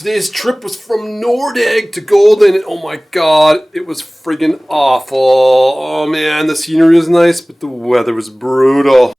Today's trip was from Nordegg to Golden. Oh my god, it was friggin' awful. Oh man, the scenery was nice, but the weather was brutal.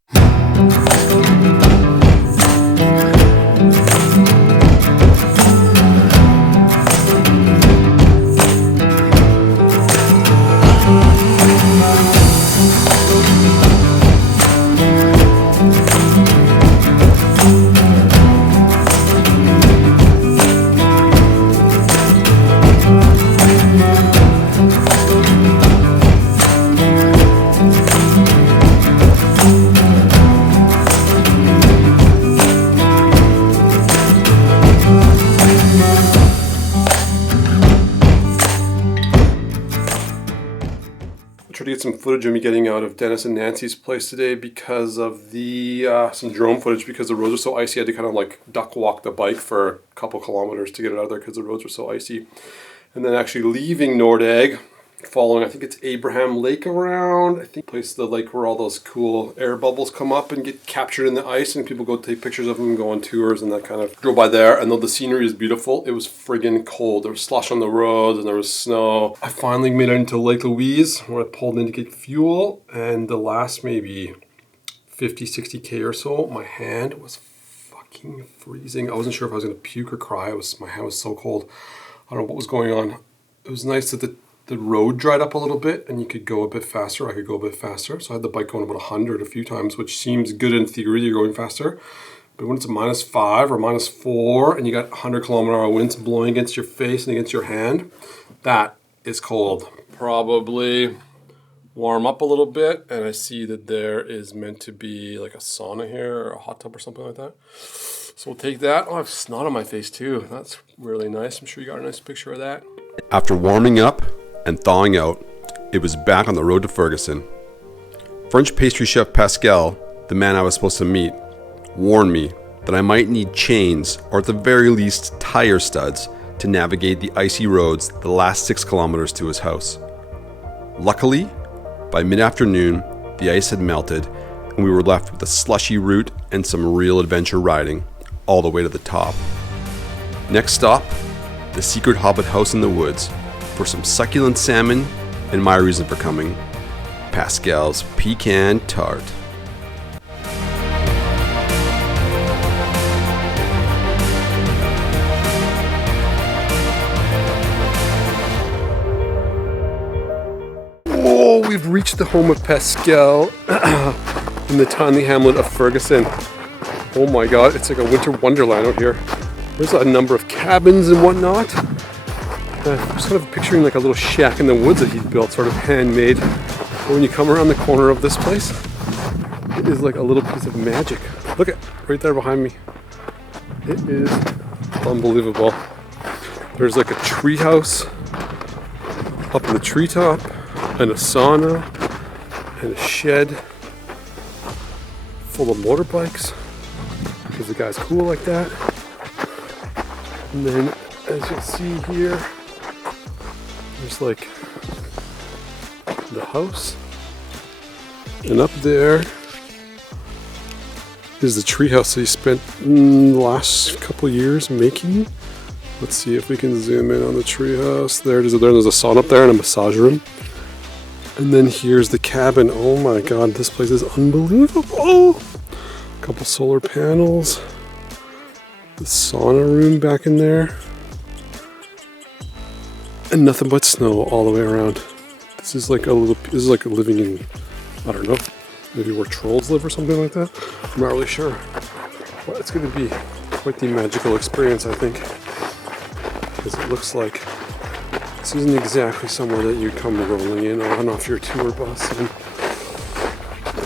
To get some footage of me getting out of Dennis and Nancy's place today because of the some drone footage because the roads are so icy. I had to kind of like duck walk the bike for a couple kilometers to get it out of there because the roads were so icy. And then actually leaving Nordegg, following, I think it's Abraham Lake around, I think place the lake where all those cool air bubbles come up and get captured in the ice and people go take pictures of them and go on tours and that kind of. Drove by there, and though the scenery is beautiful, it was friggin' cold. There was slush on the roads and there was snow. I finally made it into Lake Louise where I pulled in to get fuel, and the last maybe 50, 60K or so, my hand was fucking freezing. I wasn't sure if I was gonna puke or cry. My hand was so cold. I don't know what was going on. It was nice that the road dried up a little bit and you could go a bit faster. I could go a bit faster. So I had the bike going about 100 a few times, which seems good in theory, you're going faster. But when it's a -5 or -4 and you got 100-kilometer-hour winds blowing against your face and against your hand, that is cold. Probably warm up a little bit, and I see that there is meant to be like a sauna here or a hot tub or something like that. So we'll take that. Oh, I have snot on my face too. That's really nice. I'm sure you got a nice picture of that. After warming up and thawing out, it was back on the road to Ferguson. French pastry chef Pascal, the man I was supposed to meet, warned me that I might need chains or at the very least tire studs to navigate the icy roads the last 6 kilometers to his house. Luckily, by mid-afternoon, the ice had melted and we were left with a slushy route and some real adventure riding all the way to the top. Next stop, the secret Hobbit house in the woods, for some succulent salmon and my reason for coming, Pascal's Pecan Tart. Oh, we've reached the home of Pascal in the tiny hamlet of Ferguson. Oh my god, it's like a winter wonderland out here. There's a number of cabins and whatnot. I'm just kind of picturing like a little shack in the woods that he built, sort of handmade. But when you come around the corner of this place, it is like a little piece of magic. Look at right there behind me. It is unbelievable. There's like a tree house up in the treetop, and a sauna, and a shed full of motorbikes because the guy's cool like that. And then, as you'll see here, there's like the house, and up there is the treehouse that he spent the last couple years making. Let's see if we can zoom in on the treehouse. There it is. There's a sauna up there and a massage room. And then here's the cabin. Oh my god, this place is unbelievable. A couple solar panels. The sauna room back in there. And nothing but snow all the way around. This is like living in, I don't know, maybe where trolls live or something like that. I'm not really sure. But it's going to be quite the magical experience, I think. Because it looks like this isn't exactly somewhere that you'd come rolling in on off your tour bus and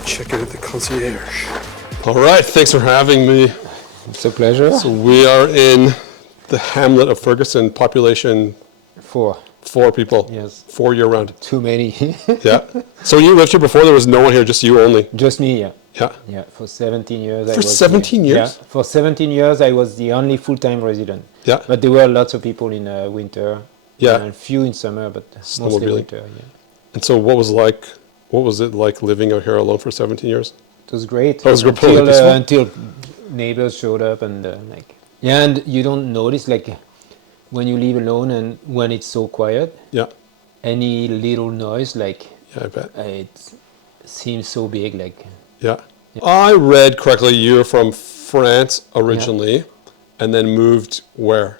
check in at the concierge. All right, thanks for having me. It's a pleasure. So we are in the hamlet of Ferguson, population 4 people. Yes. 4 year round. Too many. Yeah. So you lived here before, there was no one here, just you only? Just me, yeah. Yeah. Yeah, for 17 years. For 17 years? Yeah, for 17 years I was the only full-time resident. Yeah. But there were lots of people in winter. Yeah. And few in summer, but mostly winter, yeah. And so what was it like living out here alone for 17 years? It was great. That was until neighbors showed up and and you don't notice, like, when you live alone and when it's so quiet, Yeah. any little noise, like, Yeah, I bet. it seems so big, like, Yeah. I read correctly you're from France originally and then moved where?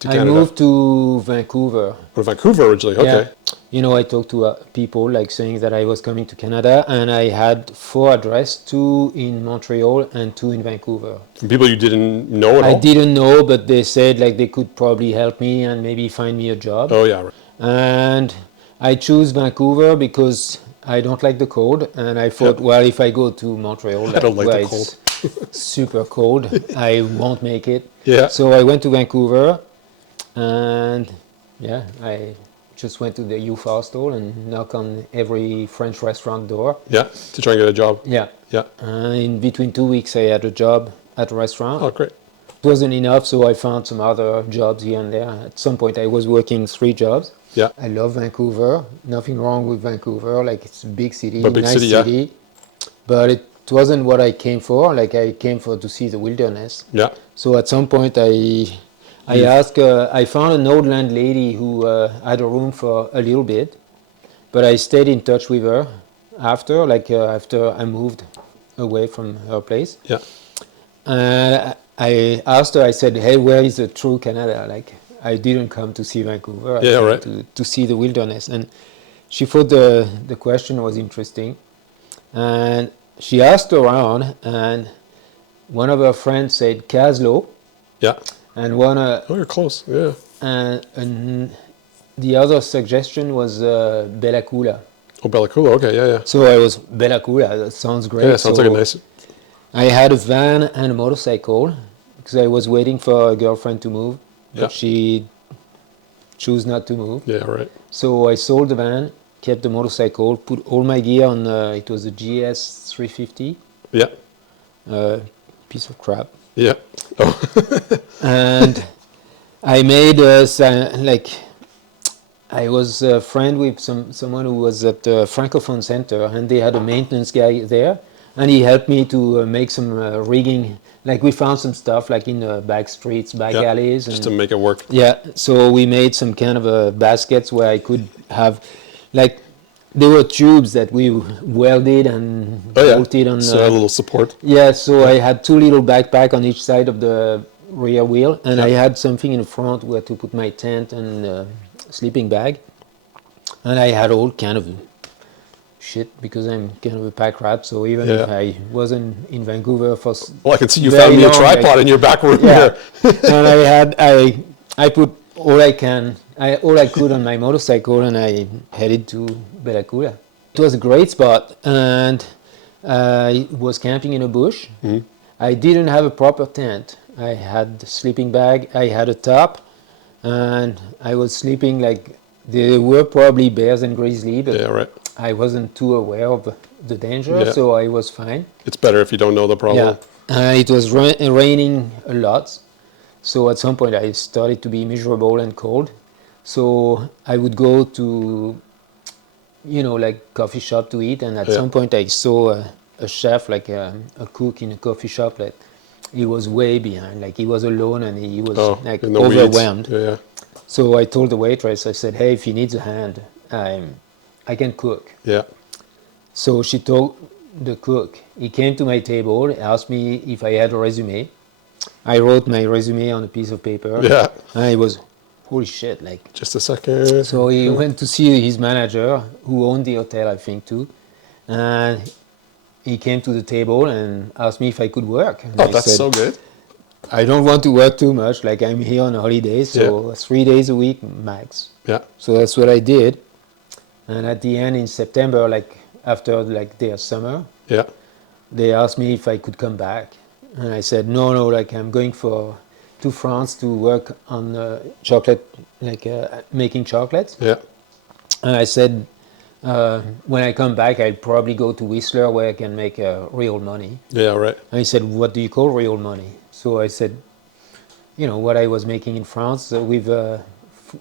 To Canada? I moved to Vancouver. Or Vancouver originally, okay. Yeah. You know, I talked to people like saying that I was coming to Canada, and I had 4 addresses, 2 in Montreal and 2 in Vancouver. From people you didn't know at all? I didn't know, but they said like they could probably help me and maybe find me a job. Oh, yeah. Right. And I choose Vancouver because I don't like the cold, and I thought, well, if I go to Montreal, I don't like where the cold. it's super cold, I won't make it. Yeah. So I went to Vancouver, and yeah, I just went to the youth hostel and knock on every French restaurant door. Yeah, to try and get a job. Yeah. Yeah. In between 2 weeks, I had a job at a restaurant. Oh, great. It wasn't enough, so I found some other jobs here and there. At some point, I was working 3 jobs. Yeah. I love Vancouver. Nothing wrong with Vancouver. Like, it's a big city, But big nice city, yeah. city. But it wasn't what I came for. Like, I came for to see the wilderness. Yeah. So at some point, I asked. I found an old landlady who had a room for a little bit, but I stayed in touch with her after. After I moved away from her place. Yeah. I asked her. I said, "Hey, where is the true Canada? Like, I didn't come to see Vancouver. I Yeah, came right. to see the wilderness." And she thought the question was interesting, and she asked around, and one of her friends said Caslo, Yeah. and one Oh, you're close. Yeah. and the other suggestion was Bella Coola. Oh, Bellacula. Okay. Yeah, yeah. So I was Bella Coola. That sounds great. Yeah, sounds like a nice. I had a van and a motorcycle because I was waiting for a girlfriend to move, but Yeah. she chose not to move. Yeah, right. So I sold the van, kept the motorcycle, put all my gear on. It was a GS 350, Yeah. piece of crap. Yeah. Oh. And I made I was a friend with someone who was at the Francophone Center, and they had a maintenance guy there, and he helped me to make some rigging. Like, we found some stuff like in back streets, back Yeah, alleys, just and to make it work. yeah. So we made some kind of baskets where I could have, like, there were tubes that we welded and Oh, yeah. bolted on. So a little support. Yeah, so I had 2 little backpack on each side of the rear wheel, and I had something in the front where to put my tent and sleeping bag. And I had all kind of shit because I'm kind of a pack rat. So even if Yeah. I wasn't in Vancouver for Well, I can see you very found me a long, tripod in your back room yeah, here. and I put all I could on my motorcycle, and I headed to Bella Coola. It was a great spot, and I was camping in a bush. Mm-hmm. I didn't have a proper tent. I had a sleeping bag, I had a top, and I was sleeping like there were probably bears and grizzly, but Yeah, right. I wasn't too aware of the danger, Yeah. so I was fine. It's better if you don't know the problem. Yeah, it was raining a lot, so at some point I started to be miserable and cold. So I would go to, like coffee shop to eat, and at some point I saw a chef, like a cook in a coffee shop, that he was way behind, like he was alone and he was like in the weeds. overwhelmed. Yeah, yeah. So I told the waitress, I said, "Hey, if he needs a hand, I can cook." Yeah. So she told the cook. He came to my table, asked me if I had a resume. I wrote my resume on a piece of paper. Yeah. And I was, holy shit, like. Just a second. So he went to see his manager, who owned the hotel, I think, too. And he came to the table and asked me if I could work. And I That's said, so good. I don't want to work too much. Like, I'm here on a holiday, so 3 days a week max. Yeah. So that's what I did. And at the end, in September, like after like their summer, Yeah. they asked me if I could come back. And I said, no, like I'm going to France to work on chocolate, like making chocolates. Yeah. And I said, when I come back, I'll probably go to Whistler where I can make real money. Yeah, right. And he said, what do you call real money? So I said, what I was making in France with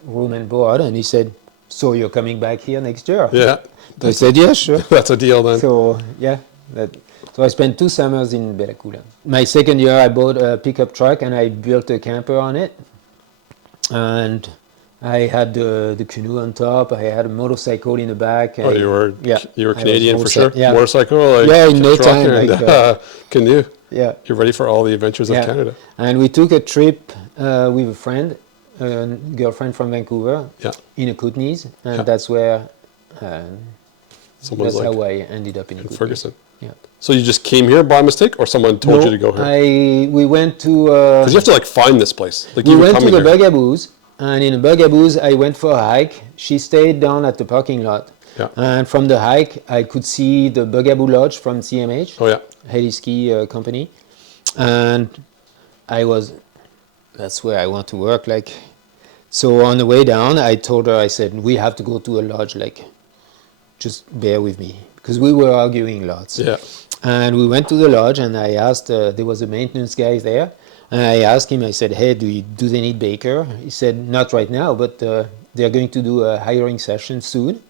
room and board. And he said, so you're coming back here next year? Yeah. I said, yeah, sure. That's a deal then. So, yeah. So I spent 2 summers in Bella Coola. My second year, I bought a pickup truck and I built a camper on it. and I had the canoe on top. I had a motorcycle in the back. Oh, you were I was Canadian for sure. yeah. Motorcycle, like Yeah, in no truck time, and like, canoe. Yeah. You're ready for all the adventures of Yeah. Canada. And we took a trip with a friend, a girlfriend from Vancouver, Yeah. in a Kootenays, and Yeah. that's where, Someone's that's like how I ended up in Kootenays. Ferguson. Yeah. So you just came here by mistake, or someone told you to go here? We went to. Because you have to like find this place. Like We you were went to coming the here. 𝗏𝗏𝗄𝗃, and in the 𝗏𝗏𝗄𝗃 I went for a hike. She stayed down at the parking lot. Yeah. And from the hike, I could see the 𝗏𝗏𝗄𝗃 Lodge from CMH, Oh yeah. 𝗏𝗏𝗂𝗁 company. And that's where I want to work. Like, so on the way down, I told her, I said, we have to go to a lodge, like, just bear with me. Because we were arguing lots. Yeah. And we went to the lodge, and I asked, there was a maintenance guy there, and I asked him, I said, hey, do they need baker? He said, not right now, but they're going to do a hiring session soon.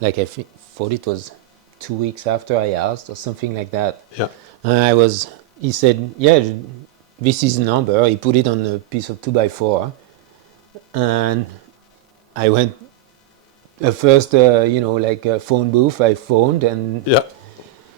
Like, I thought it was 2 weeks after I asked, or something like that. Yeah. And he said, yeah, this is the number. He put it on a piece of 2x4. And I went, first, like a phone booth, I phoned and Yeah.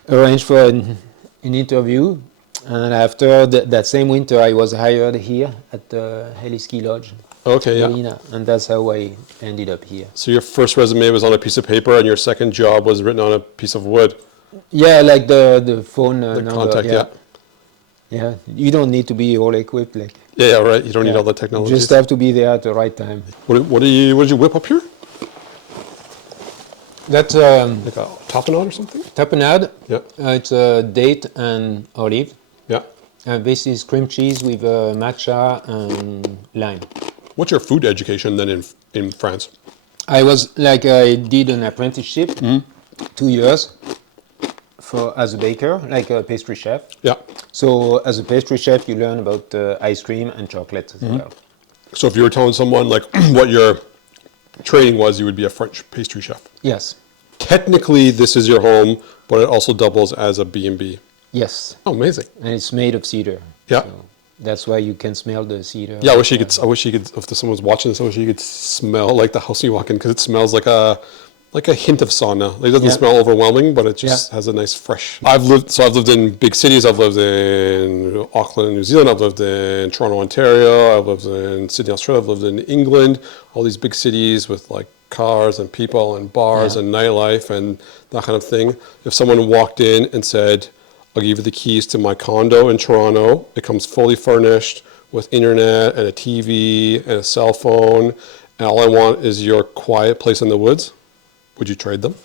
arranged for an interview. And after that same winter, I was hired here at the 𝗏𝗏𝗂𝗁 Lodge. Okay. Yeah. Arena, and that's how I ended up here. So your first resume was on a piece of paper, and your second job was written on a piece of wood. Yeah, like the phone The number. contact. Yeah. Yeah, you don't need to be all equipped. Like, Yeah. Yeah. Right. You don't need yeah. all the You technology. just have to be there at the right time. What did you whip up here? That's Like a tapenade or something? tapenade. Yeah. It's date and olive. Yeah. And this is cream cheese with matcha and lime. What's your food education then in France? I did an apprenticeship, 2 years, as a baker, like a pastry chef. Yeah. So as a pastry chef, you learn about ice cream and chocolate as well. So if you were telling someone like what your training was, you would be a French pastry chef. Yes. Technically, this is your home, but it also doubles as a B&B. Yes. Oh, amazing. And it's made of cedar. Yeah. So that's why you can smell the cedar. Yeah, I wish you could, if someone's watching this, I wish you could smell like the house you walk in, because it smells like a hint of sauna. Like, it doesn't Yeah. smell overwhelming, but it just has a nice fresh. I've lived in big cities. I've lived in Auckland, New Zealand. I've lived in Toronto, Ontario. I've lived in Sydney, Australia. I've lived in England. All these big cities with like cars and people and bars and nightlife and that kind of thing. If someone walked in and said, I'll give you the keys to my condo in Toronto. It comes fully furnished with internet and a TV and a cell phone, and all I want is your quiet place in the woods. Would you trade them?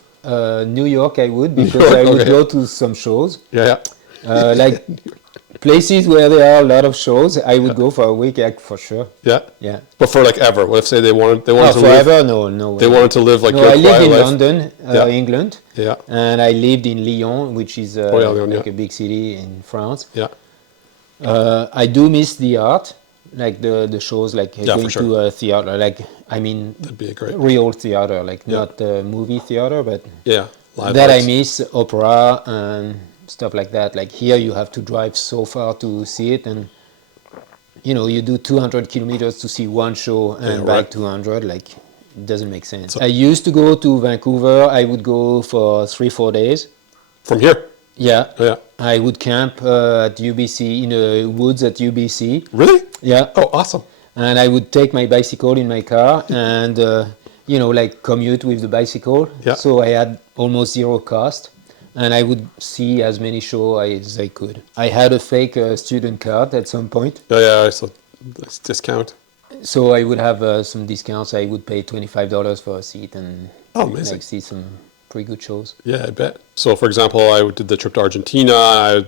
New York, I would, because I would go to some shows. Yeah. Like places where there are a lot of shows, I would go for a week, for sure. Yeah. Yeah. But for like ever, what if say they wanted to forever? live, No. they wanted to live like No, your I lived quiet in life? London, England. Yeah. And I lived in Lyon, which is Lyon, like a big city in France. Yeah. I do miss the art, like the shows, like going for sure. to a theater, like, I mean, That'd be a great. real theater, like not movie theater, but Yeah. Live that arts. I miss, opera and stuff like that. Like here you have to drive so far to see it, and you do 200 kilometers to see one show and back 200, like it doesn't make sense. I used to go to Vancouver. I would go for 3-4 days. From here? Yeah. Yeah. I would camp at UBC, in the woods at UBC. Really? Yeah. Oh, awesome. And I would take my bicycle in my car and, like commute with the bicycle. Yeah. So I had almost zero cost. And I would see as many shows as I could. I had a fake student card at some point. Yeah. So it's discount. So I would have some discounts. I would pay $25 for a seat and Amazing. see some pretty good shows. Yeah, I bet. So, for example, I did the trip to Argentina. I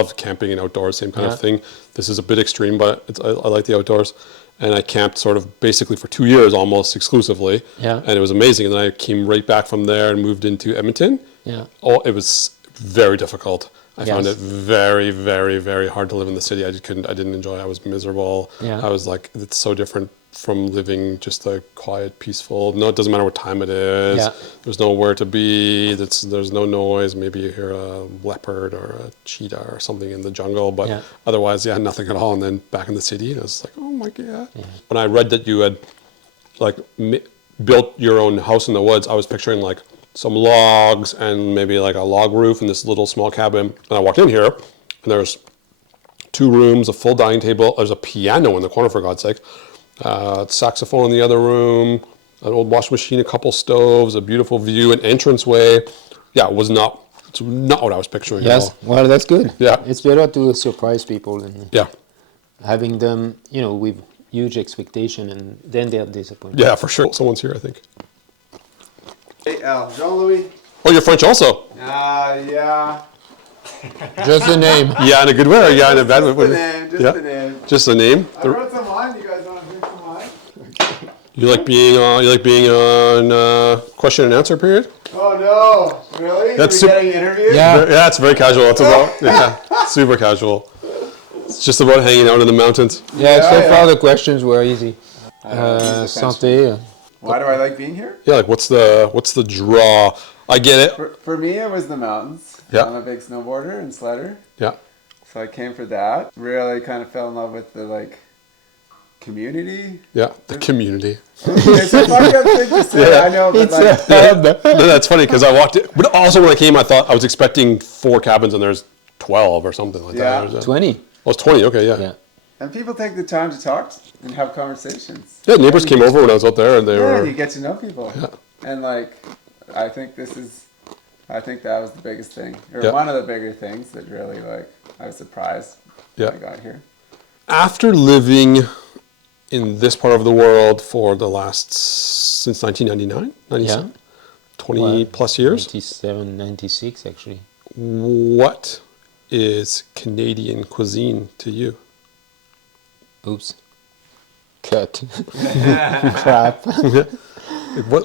love camping and outdoors, same kind of thing. This is a bit extreme, but I like the outdoors. And I camped sort of basically for 2 years almost exclusively. Yeah. And it was amazing. And then I came right back from there and moved into Edmonton. Yeah. Oh, it was very difficult. I found Yes. it very, very, very hard to live in the city. I didn't enjoy it. I was miserable. Yeah. I was like, it's so different from living just a quiet, peaceful. No, it doesn't matter what time it is. Yeah. There's nowhere to be. There's no noise. Maybe you hear a leopard or a cheetah or something in the jungle, but otherwise, nothing at all. And then back in the city, and I was like, oh my god. Yeah. When I read that you had like built your own house in the woods, I was picturing like some logs and maybe like a log roof in this little small cabin. And I walked in here, and there's 2 rooms, a full dining table. There's a piano in the corner, for God's sake. Saxophone in the other room, an old washing machine, a couple stoves, a beautiful view, an entranceway. Yeah, it's not what I was picturing. Yes, at all. well, that's good. Yeah, it's better to surprise people than yeah, having them, with huge expectation and then they're disappointed. Yeah, for sure. Someone's here, I think. Hey, Jean-Louis. Oh, you're French also? Yeah. Just the name. Yeah, in a good way, or yeah, in a bad way? The name. Just the name. I wrote some wine. You guys want to drink some wine? You like being on question and answer period? Oh no! Really? That's Are we getting interviewed? Yeah, it's very casual. It's about super casual. It's just about hanging out in the mountains. So far the questions were easy. Santé. Why do I like being here? Yeah, like what's the draw? I get it. For me, it was the mountains. Yeah. I'm a big snowboarder and sledder. Yeah. So I came for that. Really kind of fell in love with the community. Yeah, the community. It's a fucked up thing to say. I know, but No, that's funny because I walked in, but also when I came, I thought I was expecting 4 cabins and there's 12 or something like that. Yeah. 20. Oh, it's 20. Okay, yeah. And people take the time to talk and have conversations. Yeah, neighbors came over when I was out there and they were. Yeah, you get to know people. Yeah. And I think that was the biggest thing, or one of the bigger things that really I was surprised when I got here. After living in this part of the world for since 1999, 97, 20 plus years. 97, 96 actually. What is Canadian cuisine to you? Oops. Cut. Crap.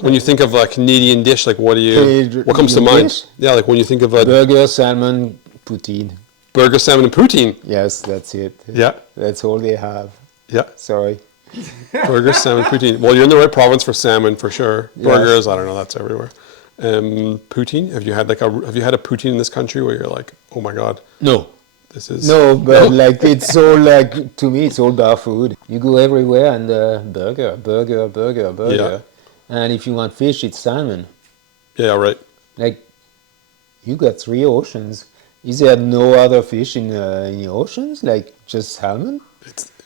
When you think of a Canadian dish, what comes to mind? Dish? Yeah, when you think of a burger, salmon, poutine. Burger, salmon, and poutine. Yes, that's it. Yeah. That's all they have. Yeah. Sorry. Burger, salmon, poutine. Well, you're in the right province for salmon for sure. Burgers, I don't know, that's everywhere. Poutine. Have you had a poutine in this country where you're like, oh my god? No. This is it's all to me it's all bar food. You go everywhere and burger. Yeah. And if you want fish, it's salmon. Yeah, right. You got 3 oceans. Is there no other fish in the oceans? Just salmon?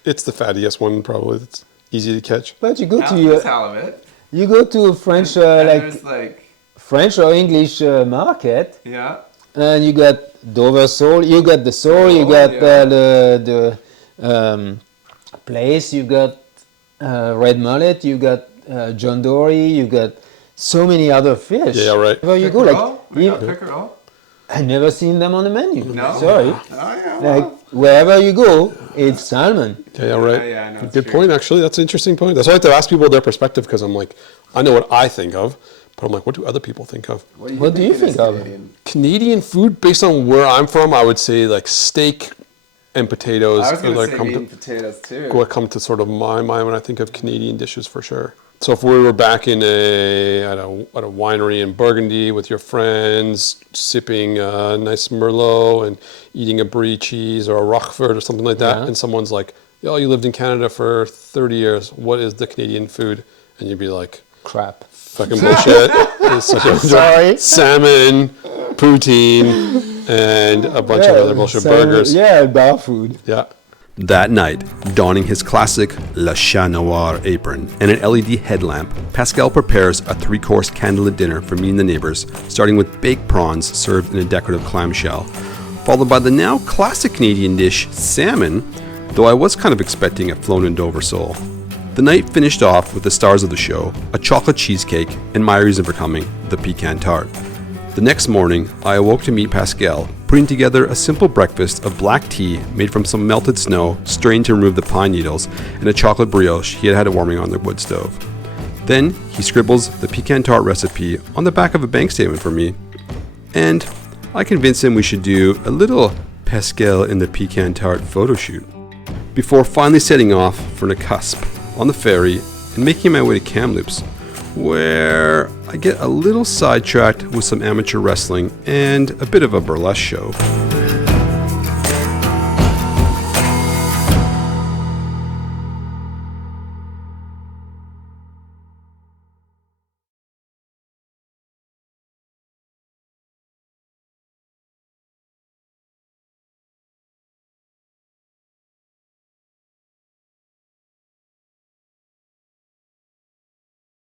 It's the fattiest one probably. It's easy to catch. But you go to halibut. You go to a French French or English market. Yeah. And you got Dover sole. You got the sole. You got the place. You got red mullet. You got John Dory. You got so many other fish. Yeah, right. Where you go, pickerel. I never seen them on the menu. No. Sorry. Oh, yeah, wherever you go, it's salmon. Yeah, right. Yeah, no, good point. Actually, that's an interesting point. That's why I like to ask people their perspective because I'm like, I know what I think of, but I'm like, what do other people think of? What do you think of? Canadian food, based on where I'm from, I would say steak and potatoes. I was going to say meat and potatoes too. What come to sort of my mind when I think of Canadian dishes for sure. So if we were back at a winery in Burgundy with your friends, sipping a nice Merlot and eating a brie cheese or a Roquefort or something like that, and someone's like, "Oh, you lived in Canada for 30 years. What is the Canadian food?" And you'd be like, "Crap, fucking bullshit." Sorry, salmon, poutine, and a bunch of other bullshit burgers. Yeah, bar food. Yeah. That night, donning his classic 𝗔𝗯cie apron and an LED headlamp, Pascal prepares a 3-course candlelit dinner for me and the neighbors, starting with baked prawns served in a decorative clamshell, followed by the now classic Canadian dish, salmon, though I was kind of expecting a flown-in Dover sole. The night finished off with the stars of the show, a chocolate cheesecake, and my reason for coming, the pecan tart. The next morning, I awoke to meet Pascal, putting together a simple breakfast of black tea made from some melted snow, strained to remove the pine needles, and a chocolate brioche he had warming on the wood stove. Then, he scribbles the pecan tart recipe on the back of a bank statement for me, and I convince him we should do a little Pascal in the pecan tart photo shoot. Before finally setting off for the cusp on the ferry and making my way to Kamloops, where I get a little sidetracked with some amateur wrestling and a bit of a burlesque show.